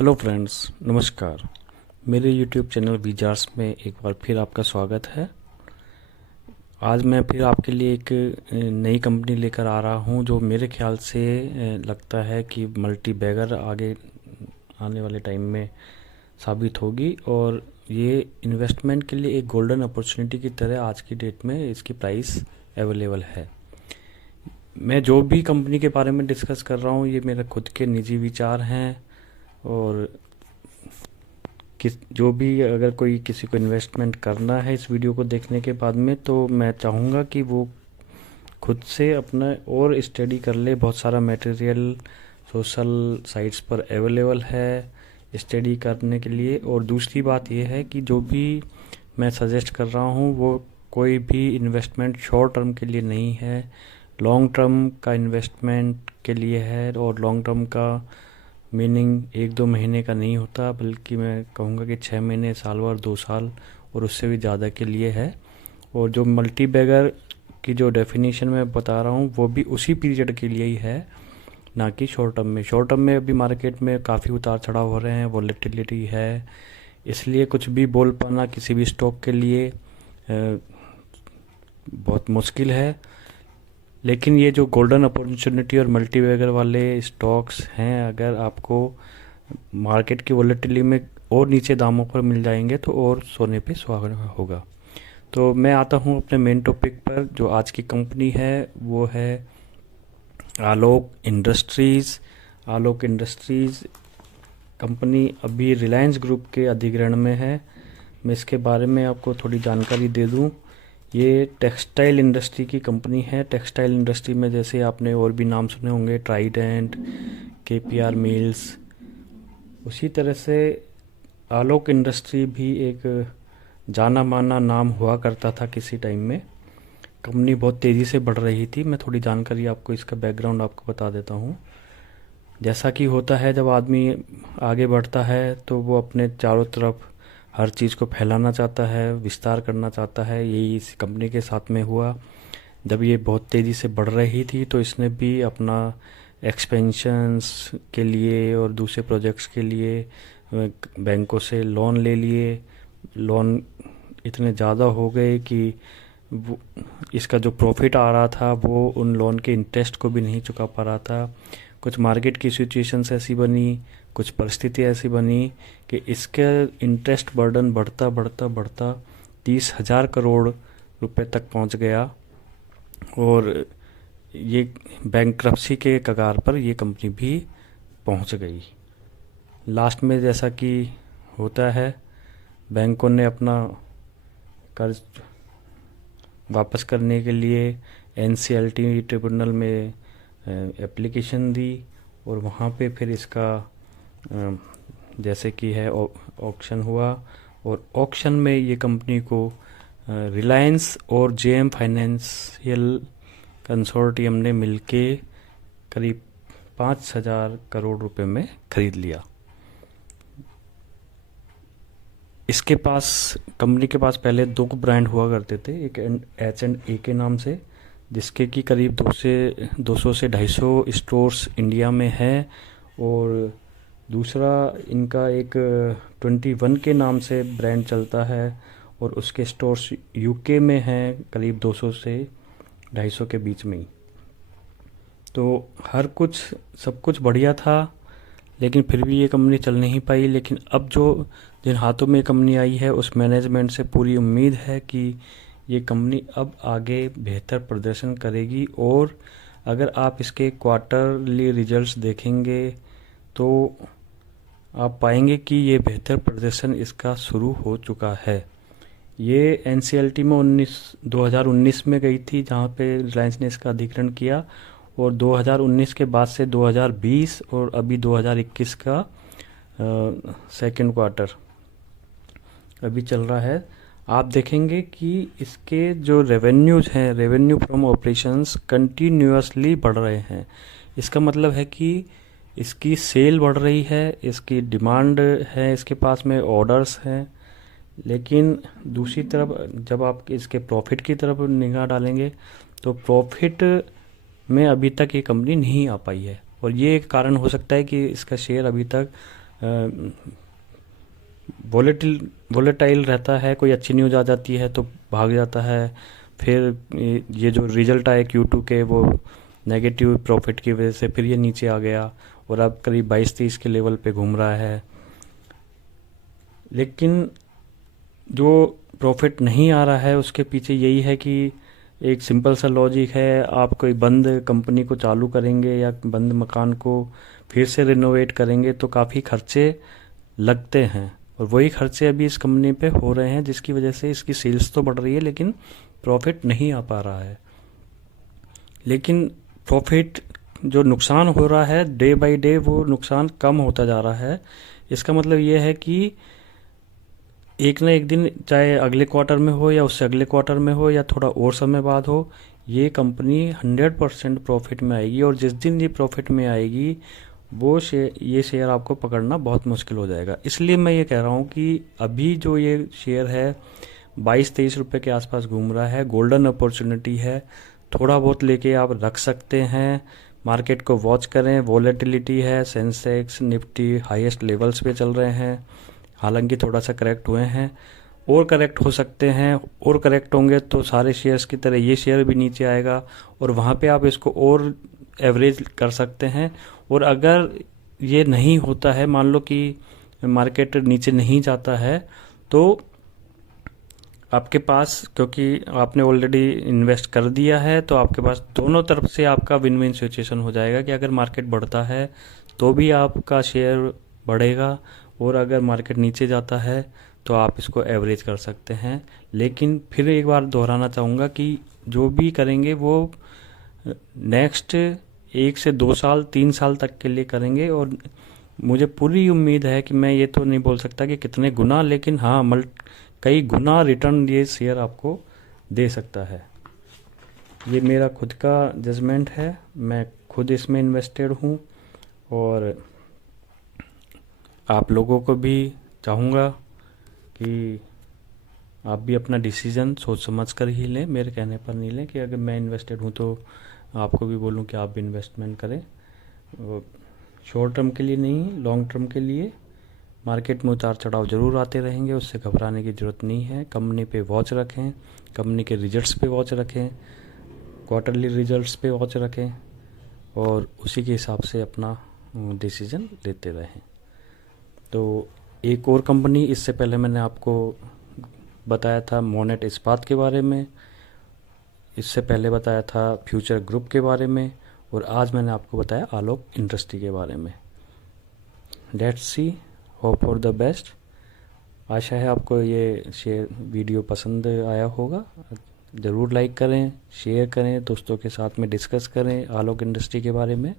Hello friends, नमस्कार। मेरे YouTube channel wizards में एक बार फिर आपका स्वागत है। आज मैं फिर आपके लिए एक नई कंपनी लेकर आ रहा हूं जो मेरे ख्याल से लगता है कि मल्टी बैगर आगे आने वाले टाइम में साबित होगी, और ये इन्वेस्टमेंट के लिए एक गोल्डन अपॉर्चुनिटी की तरह आज की डेट में इसकी प्राइस अवेलेबल है। मैं जो भी कंपनी के बारे में डिस्कस कर रहा हूँ ये मेरे खुद के निजी विचार हैं, और जो भी अगर कोई किसी को इन्वेस्टमेंट करना है इस वीडियो को देखने के बाद में, तो मैं चाहूँगा कि वो खुद से अपना और स्टडी कर ले। बहुत सारा मटेरियल सोशल साइट्स पर अवेलेबल है स्टडी करने के लिए। और दूसरी बात यह है कि जो भी मैं सजेस्ट कर रहा हूँ वो कोई भी इन्वेस्टमेंट शॉर्ट टर्म के लिए नहीं है, लॉन्ग टर्म का इन्वेस्टमेंट के लिए है। और लॉन्ग टर्म का मीनिंग 1-2 महीने का नहीं होता, बल्कि मैं कहूँगा कि 6 महीने, साल भर, 2 साल और उससे भी ज़्यादा के लिए है। और जो मल्टी बैगर की जो डेफिनेशन मैं बता रहा हूँ वो भी उसी पीरियड के लिए ही है, ना कि शॉर्ट टर्म में। शॉर्ट टर्म में अभी मार्केट में काफ़ी उतार चढ़ाव हो रहे हैं, वॉलेटिलिटी है, इसलिए कुछ भी बोल पाना किसी भी स्टॉक के लिए बहुत मुश्किल है। लेकिन ये जो गोल्डन अपॉर्चुनिटी और मल्टी बैगर वाले स्टॉक्स हैं, अगर आपको मार्केट की वॉलेटिलिटी में और नीचे दामों पर मिल जाएंगे तो और सोने पे सुहागा होगा। तो मैं आता हूँ अपने मेन टॉपिक पर। जो आज की कंपनी है वो है आलोक इंडस्ट्रीज़। आलोक इंडस्ट्रीज़ कंपनी अभी रिलायंस ग्रुप के अधिग्रहण में है। मैं इसके बारे में आपको थोड़ी जानकारी दे दूं। ये टेक्सटाइल इंडस्ट्री की कंपनी है। टेक्सटाइल इंडस्ट्री में जैसे आपने और भी नाम सुने होंगे, ट्राइडेंट, केपीआर मिल्स, उसी तरह से आलोक इंडस्ट्री भी एक जाना माना नाम हुआ करता था किसी टाइम में। कंपनी बहुत तेज़ी से बढ़ रही थी। मैं थोड़ी जानकारी आपको, इसका बैकग्राउंड आपको बता देता हूँ। जैसा कि होता है जब आदमी आगे बढ़ता है तो वो अपने चारों तरफ हर चीज़ को फैलाना चाहता है, विस्तार करना चाहता है। यही इस कंपनी के साथ में हुआ। जब ये बहुत तेज़ी से बढ़ रही थी तो इसने भी अपना एक्सपेंशंस के लिए और दूसरे प्रोजेक्ट्स के लिए बैंकों से लोन ले लिए। लोन इतने ज़्यादा हो गए कि वो इसका जो प्रॉफिट आ रहा था वो उन लोन के इंटरेस्ट को भी नहीं चुका पा रहा था। कुछ मार्केट की सिचुएशंस ऐसी बनी, कुछ परिस्थिति ऐसी बनी कि इसके इंटरेस्ट बर्डन बढ़ता बढ़ता बढ़ता 30,000 करोड़ रुपए तक पहुंच गया, और ये बैंक्रप्सी के कगार पर ये कंपनी भी पहुंच गई। लास्ट में जैसा कि होता है, बैंकों ने अपना कर्ज वापस करने के लिए एनसीएलटी ट्रिब्यूनल में एप्लीकेशन दी, और वहाँ पे फिर इसका जैसे कि है ऑक्शन हुआ, और ऑक्शन में ये कंपनी को रिलायंस और जेएम फाइनेंशियल कंसोर्टियम ने मिलके करीब 5,000 करोड़ रुपए में खरीद लिया। इसके पास, कंपनी के पास पहले 2 ब्रांड हुआ करते थे, एक H&A के नाम से, जिसके कि करीब 200 से 250 स्टोर्स इंडिया में है, और दूसरा इनका एक 21 के नाम से ब्रांड चलता है, और उसके स्टोर्स यूके में हैं करीब 200 से 250 के बीच में ही। तो हर कुछ, सब कुछ बढ़िया था, लेकिन फिर भी ये कंपनी चल नहीं पाई। लेकिन अब जो जिन हाथों में कंपनी आई है उस मैनेजमेंट से पूरी उम्मीद है कि ये कंपनी अब आगे बेहतर प्रदर्शन करेगी। और अगर आप इसके क्वार्टरली रिजल्ट्स देखेंगे तो आप पाएंगे कि ये बेहतर प्रदर्शन इसका शुरू हो चुका है। ये एनसीएलटी में 2019 में गई थी, जहाँ पे रिलायंस ने इसका अधिग्रहण किया, और 2019 के बाद से 2020 और अभी 2021 का सेकंड क्वार्टर अभी चल रहा है। आप देखेंगे कि इसके जो रेवेन्यूज हैं, रेवेन्यू फ्रॉम ऑपरेशंस कंटिन्यूअसली बढ़ रहे हैं। इसका मतलब है कि इसकी सेल बढ़ रही है, इसकी डिमांड है, इसके पास में ऑर्डर्स हैं। लेकिन दूसरी तरफ जब आप इसके प्रॉफिट की तरफ निगाह डालेंगे तो प्रॉफिट में अभी तक ये कंपनी नहीं आ पाई है, और ये एक कारण हो सकता है कि इसका शेयर अभी तक वोलेटाइल रहता है। कोई अच्छी न्यूज़ आ जाती है तो भाग जाता है, फिर ये जो रिजल्ट आए Q2 के वो नेगेटिव प्रॉफिट की वजह से फिर ये नीचे आ गया और अब करीब 22-23 के लेवल पे घूम रहा है। लेकिन जो प्रॉफिट नहीं आ रहा है उसके पीछे यही है कि एक सिंपल सा लॉजिक है, आप कोई बंद कंपनी को चालू करेंगे या बंद मकान को फिर से रिनोवेट करेंगे तो काफ़ी खर्चे लगते हैं, और वही खर्चे अभी इस कंपनी पे हो रहे हैं, जिसकी वजह से इसकी सेल्स तो बढ़ रही है लेकिन प्रॉफिट नहीं आ पा रहा है। लेकिन प्रॉफिट जो नुकसान हो रहा है डे बाय डे, वो नुकसान कम होता जा रहा है। इसका मतलब ये है कि एक ना एक दिन, चाहे अगले क्वार्टर में हो या उससे अगले क्वार्टर में हो या थोड़ा और समय बाद हो, ये कंपनी 100% प्रॉफिट में आएगी, और जिस दिन ये प्रॉफिट में आएगी ये शेयर आपको पकड़ना बहुत मुश्किल हो जाएगा। इसलिए मैं ये कह रहा हूँ कि अभी जो ये शेयर है 22-23 रुपये के आसपास घूम रहा है, गोल्डन अपॉर्चुनिटी है, थोड़ा बहुत लेके आप रख सकते हैं। मार्केट को वॉच करें, वॉलेटिलिटी है, सेंसेक्स निफ्टी हाईएस्ट लेवल्स पे चल रहे हैं, हालांकि थोड़ा सा करेक्ट हुए हैं, और करेक्ट हो सकते हैं, और करेक्ट होंगे तो सारे शेयर्स की तरह ये शेयर भी नीचे आएगा, और वहाँ पे आप इसको और एवरेज कर सकते हैं। और अगर ये नहीं होता है, मान लो कि मार्केट नीचे नहीं जाता है, तो आपके पास, क्योंकि आपने ऑलरेडी इन्वेस्ट कर दिया है, तो आपके पास दोनों तरफ से आपका विन विन सिचुएशन हो जाएगा कि अगर मार्केट बढ़ता है तो भी आपका शेयर बढ़ेगा, और अगर मार्केट नीचे जाता है तो आप इसको एवरेज कर सकते हैं। लेकिन फिर एक बार दोहराना चाहूँगा कि जो भी करेंगे वो नेक्स्ट 1 से 2 साल 3 साल तक के लिए करेंगे, और मुझे पूरी उम्मीद है कि मैं ये तो नहीं बोल सकता कि कितने गुना, लेकिन हाँ कई गुना रिटर्न ये शेयर आपको दे सकता है। ये मेरा खुद का जजमेंट है, मैं खुद इसमें इन्वेस्टेड हूँ, और आप लोगों को भी चाहूँगा कि आप भी अपना डिसीज़न सोच समझ कर ही लें, मेरे कहने पर नहीं लें कि अगर मैं इन्वेस्टेड हूँ तो आपको भी बोलूँ कि आप भी इन्वेस्टमेंट करें। शॉर्ट टर्म के लिए नहीं, लॉन्ग टर्म के लिए। मार्केट में उतार चढ़ाव ज़रूर आते रहेंगे, उससे घबराने की ज़रूरत नहीं है। कंपनी पे वॉच रखें, कंपनी के रिजल्ट्स पे वॉच रखें, क्वार्टरली रिजल्ट्स पे वॉच रखें, और उसी के हिसाब से अपना डिसीज़न लेते रहें। तो एक और कंपनी, इससे पहले मैंने आपको बताया था मोनेट इस्पात के बारे में, इससे पहले बताया था फ्यूचर ग्रुप के बारे में, और आज मैंने आपको बताया आलोक इंडस्ट्री के बारे में। Let's see, hope for the best. आशा है आपको ये वीडियो पसंद आया होगा। ज़रूर लाइक करें, शेयर करें, दोस्तों के साथ में डिस्कस करें आलोक इंडस्ट्री के बारे में।